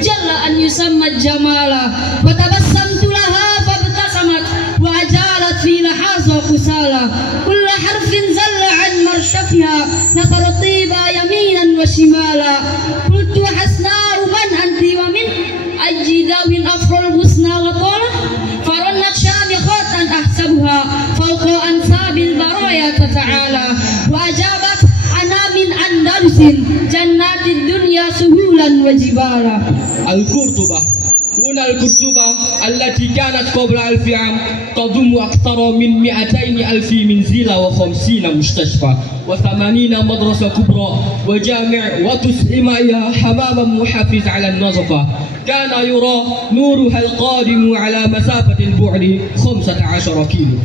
جل أن يسمى الجمالا وتبسمت لها فابتسمت وأجالت في لحاظة قسالا كل حرف زل عن مرشفها نثر الطيب يمينا وشمالا قلت حسناء من أنت ومن أي ذوي أفر الحسنى وطالة فرنت شامخات أحسبها فوق أنساب البرايا تتعالى وأجابت أنا من أندلس جنات الدنيا سهولا وجبالا. القرطبة هنا القرطبة التي كانت قبل 1000 عام تضم أكثر من 200,000 منزل و50 مستشفى و80 مدرسة كبرى وجامع وتسعمائها حماما محافظ على النظافة. كان يرى نورها القادم على مسافة البعد 15 كيلو.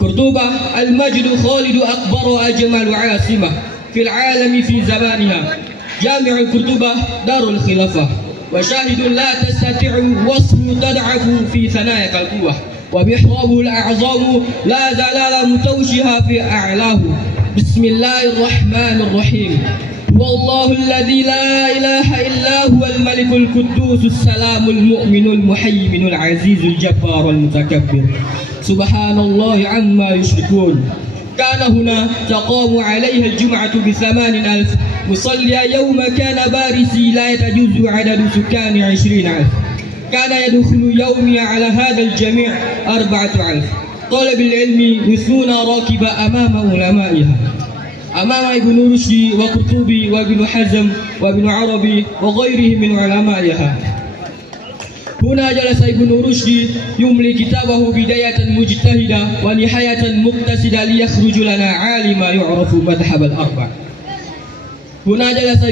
قرطبة المجد خالد أكبر وأجمل عاصمة في العالم في زمانها. جامع قرطبة دار الخلافة وشاهد لا تستطيع وصف تضعف في ثنايا القوة ومحرابه الأعظم لا زلال متوشها في أعلاه. بسم الله الرحمن الرحيم. هو الله الذي لا إله إلا هو الملك القدوس السلام المؤمن المهيمن العزيز الجبار المتكبر سبحان الله عما يشركون. كان هنا تقام عليها الجمعة ب80,000 مصليا يوم كان بارسي لا يتجوز عدد سكان 20,000. كان يدخل يوميا على هذا الجميع 4,000 طالب العلم يثنون راكبا أمام علمائها، أمام ابن رشد وقرطبي وابن حزم وابن عربي وغيرهم من علمائها. هنا جلس ابن رشد يملي كتابه بداية مجتهدة ونهاية مقتصدة ليخرج لنا عالما يعرف مذهب الأربع. هنا جلس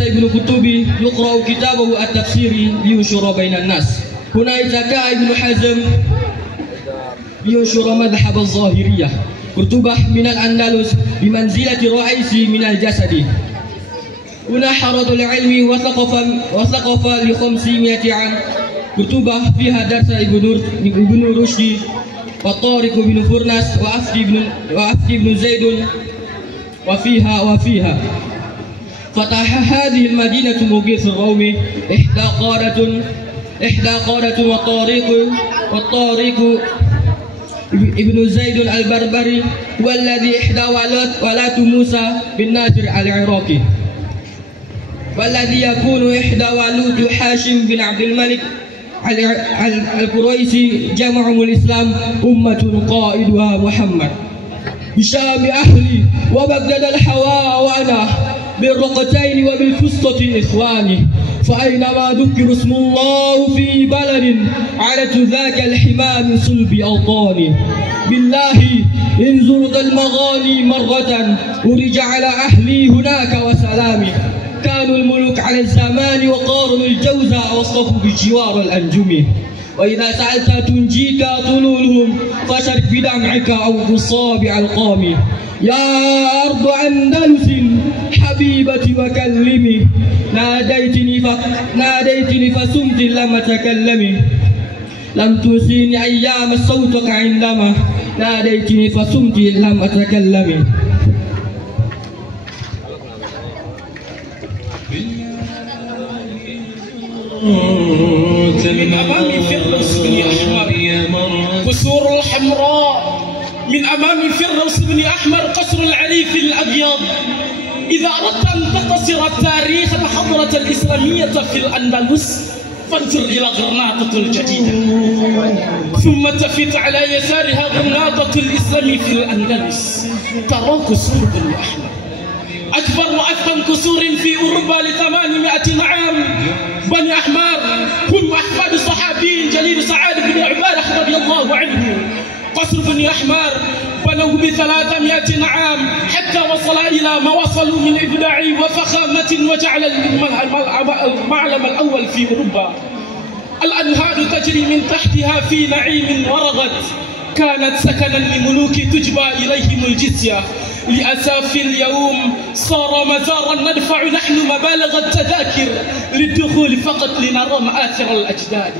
ابن قرطبي يقرأ كتابه التفسيري لينشر بين الناس. هنا اتكى ابن حزم لينشر مذهب الظاهرية. قرطبة من الأندلس بمنزلة رئيس من الجسد. هنا حرض العلم وثقف ل500 عام. قرطبة فيها درس ابن رشد وطارق بن فرناس وأفتي بن زيد وفيها فتح هذه المدينة مغيث الرومي إحدى قادة والطارق ابن زيد البربري هو الذي إحدى ولاة موسى بن ناصر العراقي والذي يكون إحدى ولود حاشم بن عبد الملك القريشي. جمعهم الإسلام أمة قائدها محمد. بشام أهلي وبغداد الحواء وأنا بالرقتين وبالفسطة إخواني فأينما ذكر اسم الله في بلد علت ذاك الحمى من صلب أوطاني. بالله إن زرت المغاني مرة ورجع على أهلي هناك وسلامي. كانوا الملوك على الزمان وقارنوا الجوزاء واصطفوا بجوار الأنجم. وإذا سألت تنجيك طلولهم فشرك بدمعك أو بصابع القام. يا أرض أندلس حبيبتي وكلمي ناديتني فسمت لم تكلمي. لم تنسيني أيام صوتك عندما ناديتني فسمت لم أتكلمي. من أمام فردوس بن أحمر قصور الحمراء. من أمام فردوس بن أحمر قصر العريف الأبيض. إذا أردت أن تقتصر التاريخ الحضارة الإسلامية في الأندلس فانظر إلى غرناطة الجديدة ثم تفت على يسارها غرناطة الإسلام في الأندلس. ترى قصور بن أحمر أكبر وأفخم قصور في أوروبا ل800 عام. بني أحمر هم أحفاد صحابي جليل سعد بن عبادة رضي الله عنه. قصر بني أحمر بنوه ب300 عام حتى وصل إلى ما وصلوا من إبداع وفخامة، وجعل المعلم الأول في أوروبا. الأنهار تجري من تحتها في نعيم ورغد، كانت سكنا لملوك تجبى إليهم الجزية. لأسف اليوم صار مزارا ندفع نحن مبالغ التذاكر للدخول فقط لنرى مآثر الأجداد.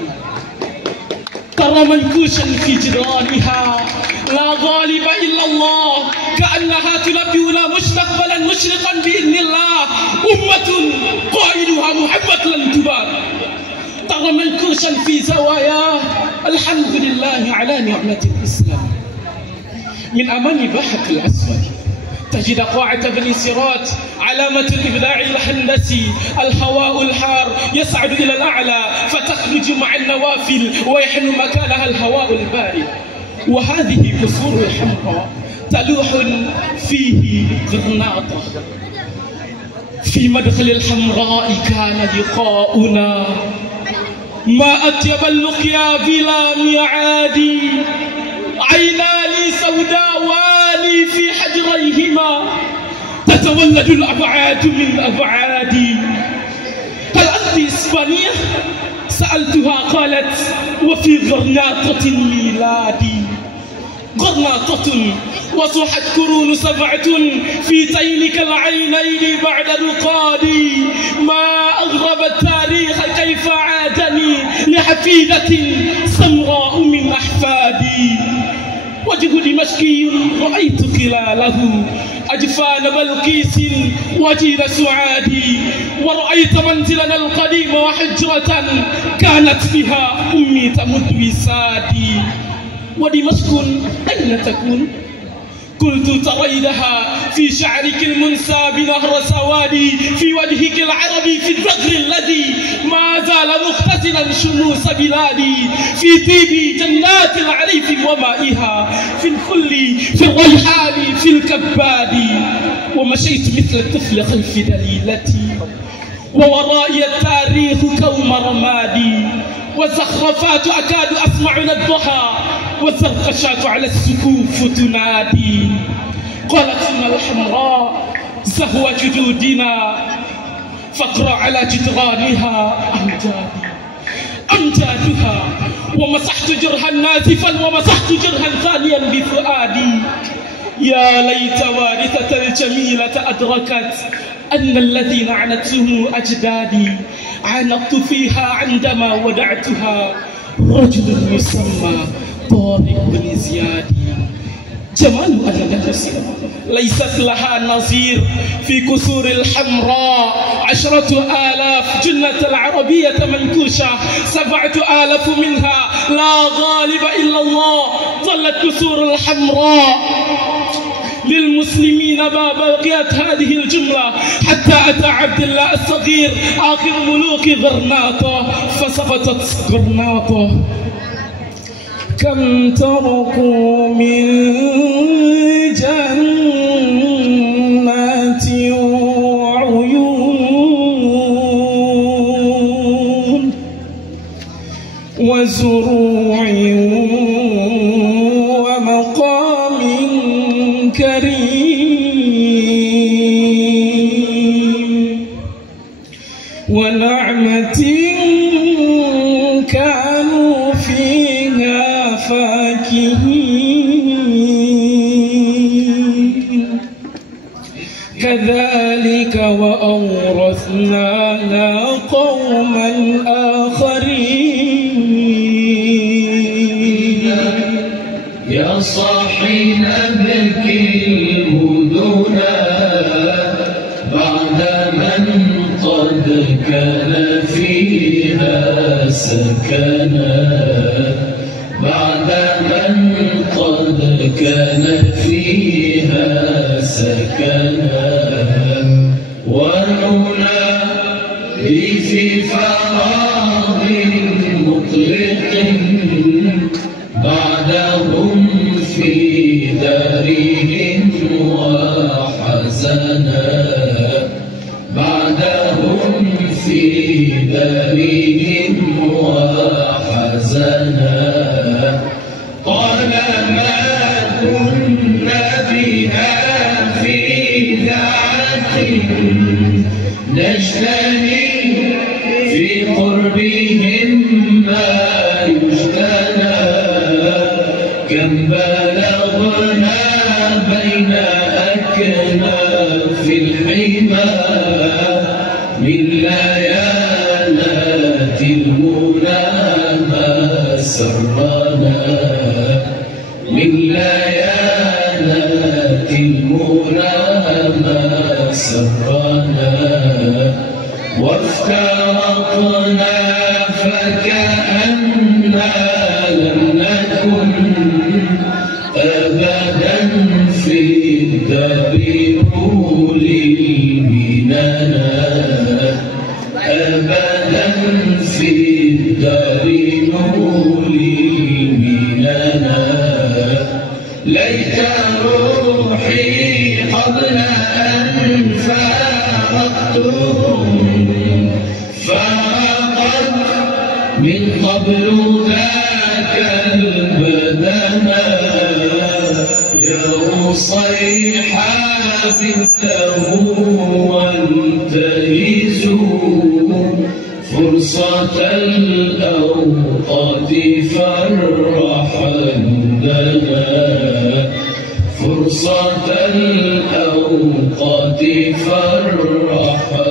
ترى منكوشا في جدرانها لا غالب إلا الله، كأنها تنبئنا مستقبلا مشرقا بإذن الله. أمة قائدها محمد لن تبان. ترى منكوشا في زواياه الحمد لله على نعمة الإسلام. من أمام بحق الأسود تجد قاعة بني سرات علامة الإبداع الهندسي. الهواء الحار يصعد إلى الأعلى فتخرج مع النوافل ويحل مكانها الهواء البارد. وهذه قصور الحمراء تلوح فيه غرناطة. في مدخل الحمراء كان لقاؤنا، ما أطيب اللقيا بلا ميعاد. عيناني سوداوان في حجريهما تتولد الأبعاد من أبعادي. هل أنت إسبانية؟ سألتها قالت وفي غرناطة ميلادي. غرناطة وصحت قرون 7 في تينك العينين بعد رقادي. ما أغرب التاريخ كيف عادني لحفيدة سمراء من أحفادي. وجه دمشقي رأيت خلاله أجفان بلقيس وجيل سعادي. ورأيت منزلنا القديم وحجرة كانت بها أمي تمد وسادي. ودمشق أين تكون؟ قلت تريدها في شعرك المنسى بنهر سوادي، في وجهك العربي في الثغر الذي ما زال مختزلا شموس بلادي. في طيب جنات العريف ومائها، في الخل في الريحان في الكباد. ومشيت مثل الطفل خلف دليلتي، وورائي التاريخ كوم رمادي. والزخرفات أكاد أسمع الضحى، والزرقشات على السقوف تنادي. قالت إن الحمراء زهو جدودنا، فاقرأ على جدرانها أمجادها. ومسحت جرها نازفا ومسحت جرها ثانيا بفؤادي. يا ليت وارثة الجميلة أدركت أن الذي لعنته أجدادي. عانقت فيها عندما ودعتها رجل يسمى طارق بن زياد. جمال الأندلس ليست لها نظير في كسور الحمراء. 10,000 جنة العربية منكوشة، 7,000 منها لا غالب إلا الله. ظلت كسور الحمراء للمسلمين ما بقيت هذه الجملة حتى أتى عبد الله الصغير آخر ملوك غرناطة فسقطت غرناطة. كم تركوا من جنات وعيون وزروع ومقام كريم ونعمة كانوا فيها فاكهين. كذلك وأورثناها قوما آخرين. يا صاحي نبكي المدنا بعد من قد كان فيها سكنا. بعد من قد كان فيها سكنا. وننادي في فراغ مطلق بعدهم في دارهم وحزنا. بعدهم في دارهم وحزنا. قال ما بها في ذات نجتني في قربهم ما يجتنى كم بلغنا بين أكناف الحمى من ليالات المنى ما سرنا من ليالات المنى ما سرنا وافترقنا فكأننا لم نكن أبدا في الدار نولي مننا أبدا في الدار نولي مننا ليت روحي قبل أن فارقتهم فارقت من قبل ذاك البدن يا صيحا بنته وانتهزوا فرصة الأوقات فرحلنا فرصة الأوقات فرحلنا.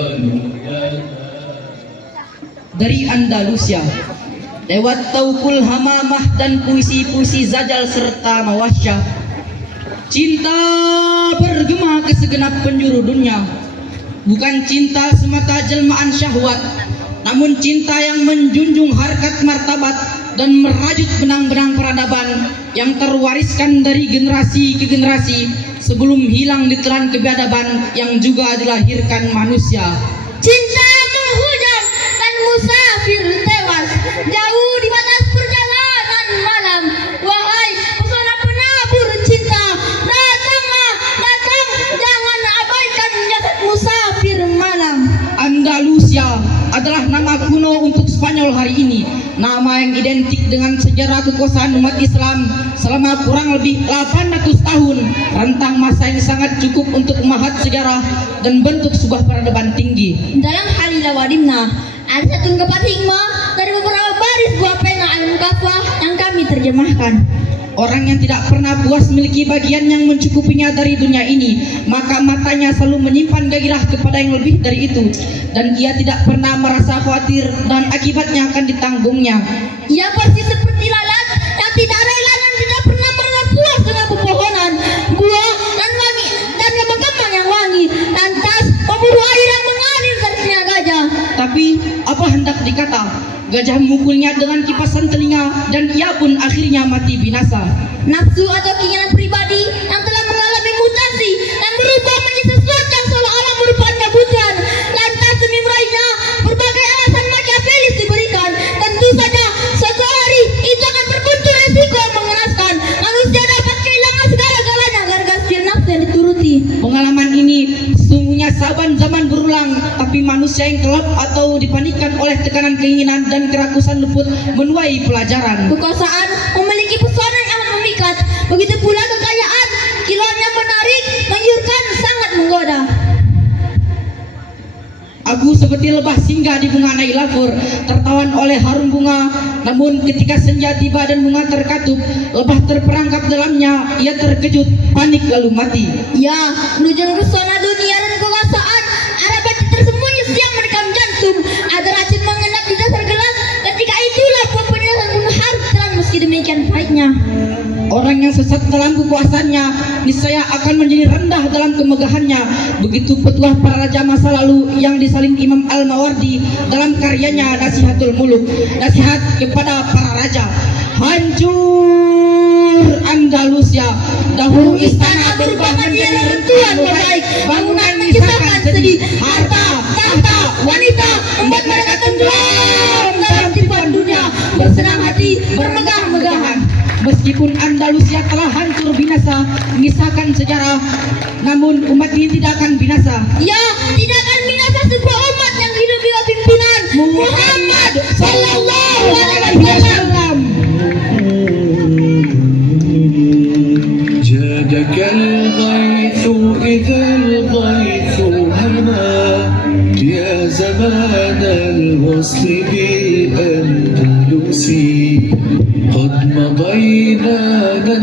Dari Andalusia, lewat taukul hamamah dan puisi-puisi zajal serta mawasyah, cinta bergema ke segenap penjuru dunia. Bukan cinta semata jelmaan syahwat, namun cinta yang menjunjung harkat martabat dan merajut benang-benang peradaban yang terwariskan dari generasi ke generasi sebelum hilang ditelan kebiadaban yang juga dilahirkan manusia. Cinta menghujam dan musafir tewas jauh di batas perjalanan malam. Wahai pesona penabur cinta, datanglah, datang, jangan abaikan jasad musafir malam. Andalusia adalah nama kuno untuk Spanyol hari ini, nama yang identik dengan sejarah kekuasaan umat Islam selama kurang lebih 800 tahun, rentang masa yang sangat cukup untuk memahat sejarah dan bentuk sebuah peradaban tinggi. Dalam Halilah Wadimna ada satu ungkapan hikmah dari beberapa baris buah pena Al-Mukaffah yang kami terjemahkan. Orang yang tidak pernah puas memiliki bagian yang mencukupinya dari dunia ini, maka matanya selalu menyimpan gairah kepada yang lebih dari itu, dan ia tidak pernah merasa khawatir dan akibatnya akan ditanggungnya. Ia pasti seperti lalat yang tidak rela dan tidak pernah merasa puas dengan pepohonan, buah dan wangi dan kembang yang wangi, lantas memburu air yang mengalir dari telinga gajah. Tapi apa hendak dikata? Gajah memukulnya dengan kipasan telinga dan ia pun akhirnya mati binasa. Nafsu atau keinginan pribadi yang telah mengalami mutasi dan berubah menjadi sesuatu yang seolah-olah merupakan kebutuhan, lantas demi meraihnya berbagai alasan Machiavellis diberikan. Tentu saja suatu hari itu akan berbuntut resiko yang mengenaskan. Manusia dapat kehilangan segala-galanya gara-gara spion nafsu yang dituruti. Pengalaman ini sesungguhnya saban zaman berulang, tapi manusia yang kelap atau dipanikkan oleh tekanan keinginan dan kerakusan luput menuai pelajaran. Kekuasaan memiliki pesona yang amat memikat, begitu pula kekayaan, kilauannya menarik, menggiurkan, sangat menggoda. Aku seperti lebah singgah di bunga Nailafur, tertawan oleh harum bunga. Namun ketika senja tiba dan bunga terkatup, lebah terperangkap dalamnya. Ia terkejut, panik lalu mati. Ya, menuju pesona dunia dan kekuasaan, ada batu tersembunyi siang merekam jantung. Ada racun mengendap di dasar gelas. Ketika itulah penyelesaian bunuh harus telan meski demikian pahitnya. Orang yang sesat dalam kekuasaannya niscaya akan menjadi rendah dalam kemegahannya. Begitu petuah para raja masa lalu yang disalin Imam Al-Mawardi dalam karyanya Nasihatul Muluk, nasihat kepada para raja. Hancur Andalusia, dahulu istana berubah menjadi reruntuhan mozaik, bangunan menyisakan sedih, harta, tahta, wanita membuat mereka tenggelam dalam tipuan dunia, bersenang hati, bermegah-megahan. Meskipun Andalusia telah hancur binasa, mengisahkan sejarah, namun umat ini tidak akan binasa. Ya, tidak akan binasa sebuah umat yang hidup di bawah pimpinan Muhammad Sallallahu Alaihi Wasallam. جادك الغيب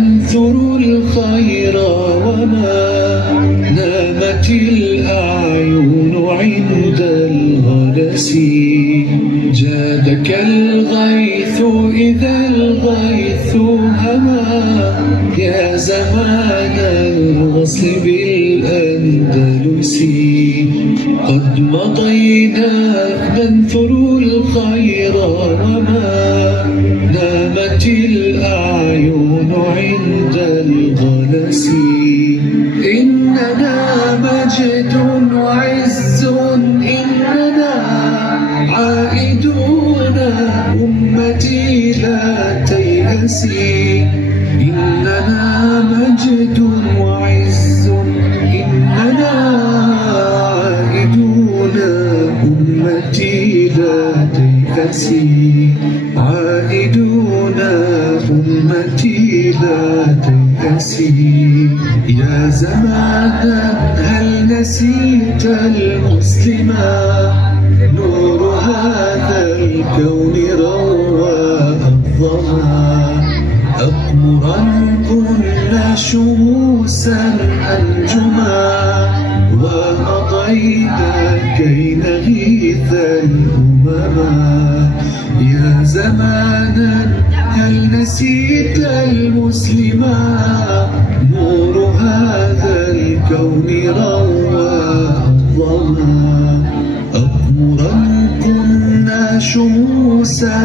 ننثر الخير وما نامت الأعين عند الغلس جادك الغيث إذا الغيث هما يا زمان الغصن بالأندلس قد مضينا ننثر الخير وما نامت الأعين عند الغلس إننا مجد وعز إننا عائدون أمتي لا تيأسي إننا مجد وعز إننا عائدون أمتي لا تيأسي عائدون أمتي لا تيأسي يا زمانا هل نسيت المسلما نور هذا الكون روى الظما أقمرا كنا شموسا أنجما ومضينا كي نغيث الأمما يا زمانا هل نسيت المسلما نور هذا الكون روى الظما أقمرا كنا شموسا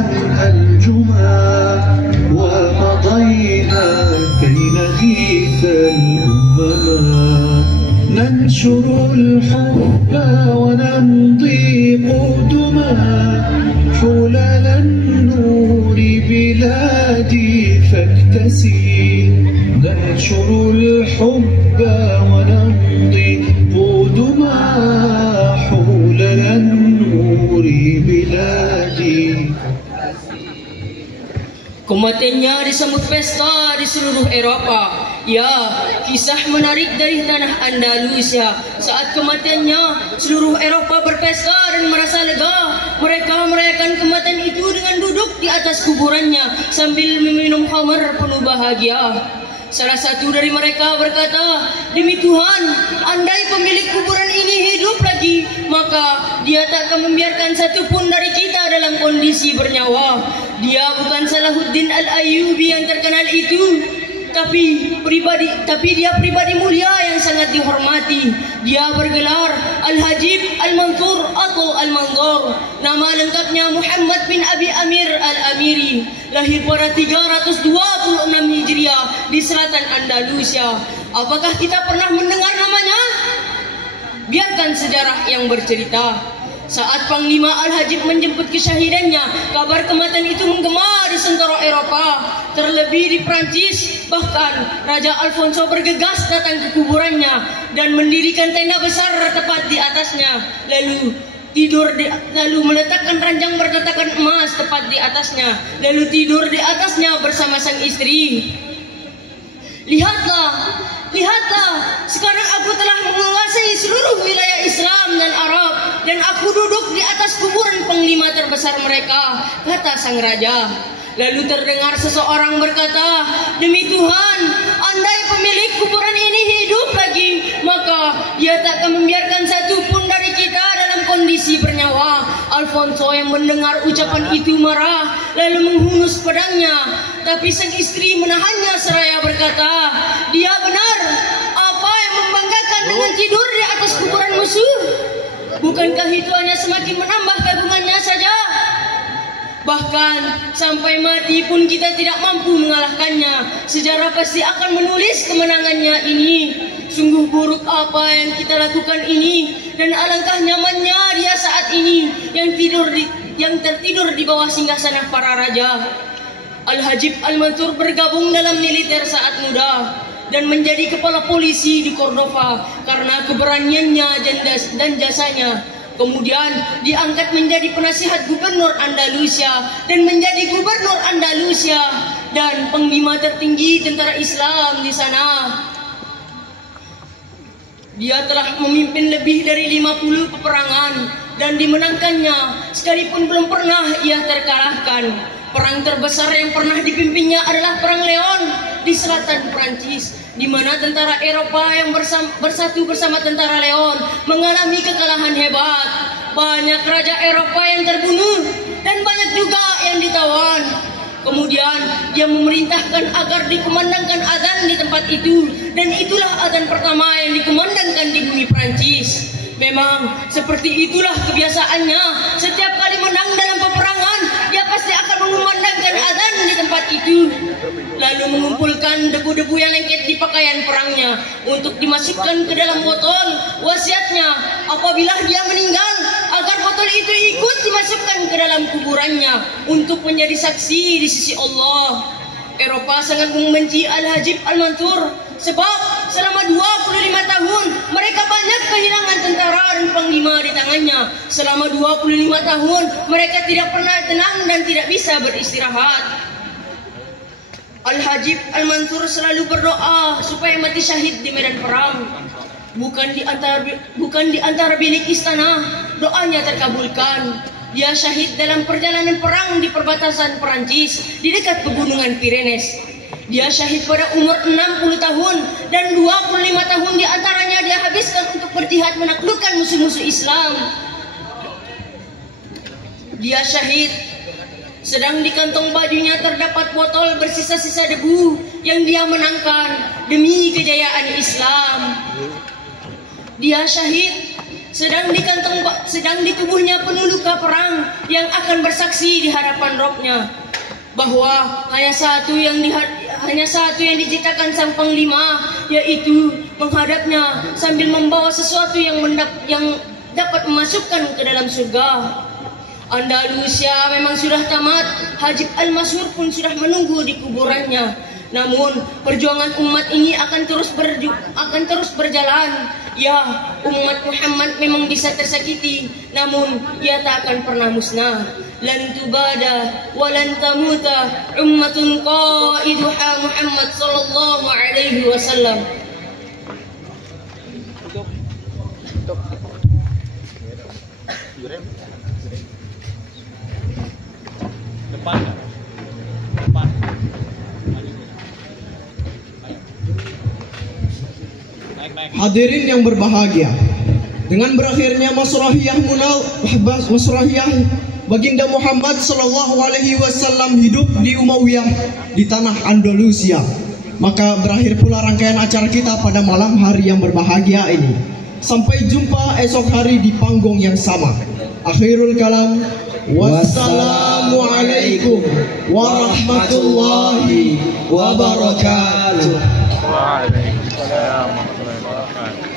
أنجما ومضينا كي نغيث الأمما ننشر الحب ونمضي قدما حلل النور بلادي فاكتسي ننشر الحب ونمضي قدما حلل النور بلادي. Kematiannya disambut pesta di seluruh Eropa. Ya, kisah menarik dari tanah Andalusia. Saat kematiannya, seluruh Eropa berpesta dan merasa lega. Mereka merayakan kematian itu dengan duduk di atas kuburannya sambil meminum khamar penuh bahagia. Salah satu dari mereka berkata, "Demi Tuhan, andai pemilik kuburan ini hidup lagi, maka dia tak akan membiarkan satu pun dari kita dalam kondisi bernyawa. Dia bukan Salahuddin Al-Ayyubi yang terkenal itu, tapi dia pribadi mulia yang sangat dihormati. Dia bergelar Al-Hajib Al-Mansur atau Al-Manzur. Nama lengkapnya Muhammad bin Abi Amir Al-Amiri. Lahir pada 326 Hijriah di selatan Andalusia. Apakah kita pernah mendengar namanya? Biarkan sejarah yang bercerita. Saat Panglima Al-Hajib menjemput kesyahidannya, kabar kematian itu menggema di seluruh Eropa, terlebih di Prancis. Bahkan Raja Alfonso bergegas datang ke kuburannya dan mendirikan tenda besar tepat di atasnya, lalu meletakkan ranjang bertatakan emas tepat di atasnya, lalu tidur di atasnya bersama sang istri. Lihatlah, sekarang aku telah menguasai seluruh wilayah Islam dan Arab, dan aku duduk di atas kuburan panglima terbesar mereka, kata sang raja. Lalu terdengar seseorang berkata, "Demi Tuhan, andai pemilik kuburan ini hidup lagi, maka dia tak akan membiarkan satu pun dari kita dalam kondisi bernyawa." Alfonso yang mendengar ucapan itu marah, lalu menghunus pedangnya. Tapi sang istri menahannya seraya berkata, "Dia benar. Apa yang membanggakan dengan tidur di atas kuburan musuh? Bukankah itu hanya semakin menambah kagungannya saja? Bahkan sampai mati pun kita tidak mampu mengalahkannya. Sejarah pasti akan menulis kemenangannya ini. Sungguh buruk apa yang kita lakukan ini, dan alangkah nyamannya dia saat ini yang tertidur di bawah singgasana para raja." Al-Hajib Al-Mansur bergabung dalam militer saat muda dan menjadi kepala polisi di Cordova karena keberaniannya dan jasanya. Kemudian diangkat menjadi penasihat gubernur Andalusia dan menjadi gubernur Andalusia dan panglima tertinggi tentara Islam di sana. Dia telah memimpin lebih dari 50 peperangan dan dimenangkannya, sekalipun belum pernah ia terkalahkan. Perang terbesar yang pernah dipimpinnya adalah Perang Leon di selatan Prancis, di mana tentara Eropa yang bersatu bersama tentara Leon mengalami kekalahan hebat. Banyak raja Eropa yang terbunuh dan banyak juga yang ditawan. Kemudian dia memerintahkan agar dikumandangkan adzan di tempat itu, dan itulah adzan pertama yang dikumandangkan di bumi Prancis. Memang seperti itulah kebiasaannya. Setiap kali menang dalam peperangan, dia pasti akan mengumandangkan adzan di tempat itu, lalu mengumpulkan debu-debu yang lengket di pakaian perangnya untuk dimasukkan ke dalam botol. Wasiatnya, apabila dia meninggal, agar botol itu ikut dimasukkan ke dalam kuburannya untuk menjadi saksi di sisi Allah. Eropa sangat membenci Al-Hajib Al-Mansur, sebab selama 25 tahun mereka banyak kehilangan tentara dan panglima di tangannya. Selama 25 tahun mereka tidak pernah tenang dan tidak bisa beristirahat. Al-Hajib Al-Mansur selalu berdoa supaya mati syahid di medan perang. Bukan di antara bilik istana, doanya terkabulkan. Dia syahid dalam perjalanan perang di perbatasan Perancis di dekat pegunungan Pyrenees. Dia syahid pada umur 60 tahun dan 25 tahun diantaranya dia habiskan untuk berjihad menaklukkan musuh-musuh Islam. Dia syahid sedang di kantong bajunya terdapat botol bersisa-sisa debu yang dia menangkan demi kejayaan Islam. Dia syahid sedang di tubuhnya penuh luka perang yang akan bersaksi di hadapan Robnya bahwa hanya satu yang diciptakan sang panglima, yaitu menghadapnya sambil membawa sesuatu yang dapat memasukkan ke dalam surga. Andalusia memang sudah tamat. Hajib Al-Mansur pun sudah menunggu di kuburannya. Namun perjuangan umat ini akan terus berjalan. Ya, umat Muhammad memang bisa tersakiti, namun ia tak akan pernah musnah. Lan tubada wa lan tamuta ummatun qaiduha Muhammad sallallahu alaihi wasallam. Hadirin yang berbahagia, dengan berakhirnya Masrahiyah Baginda Muhammad sallallahu alaihi wasallam hidup di Umayyah di tanah Andalusia, maka berakhir pula rangkaian acara kita pada malam hari yang berbahagia ini. Sampai jumpa esok hari di panggung yang sama. Akhirul kalam, wassalamualaikum warahmatullahi wabarakatuh. Waalaikumsalam warahmatullahi wabarakatuh.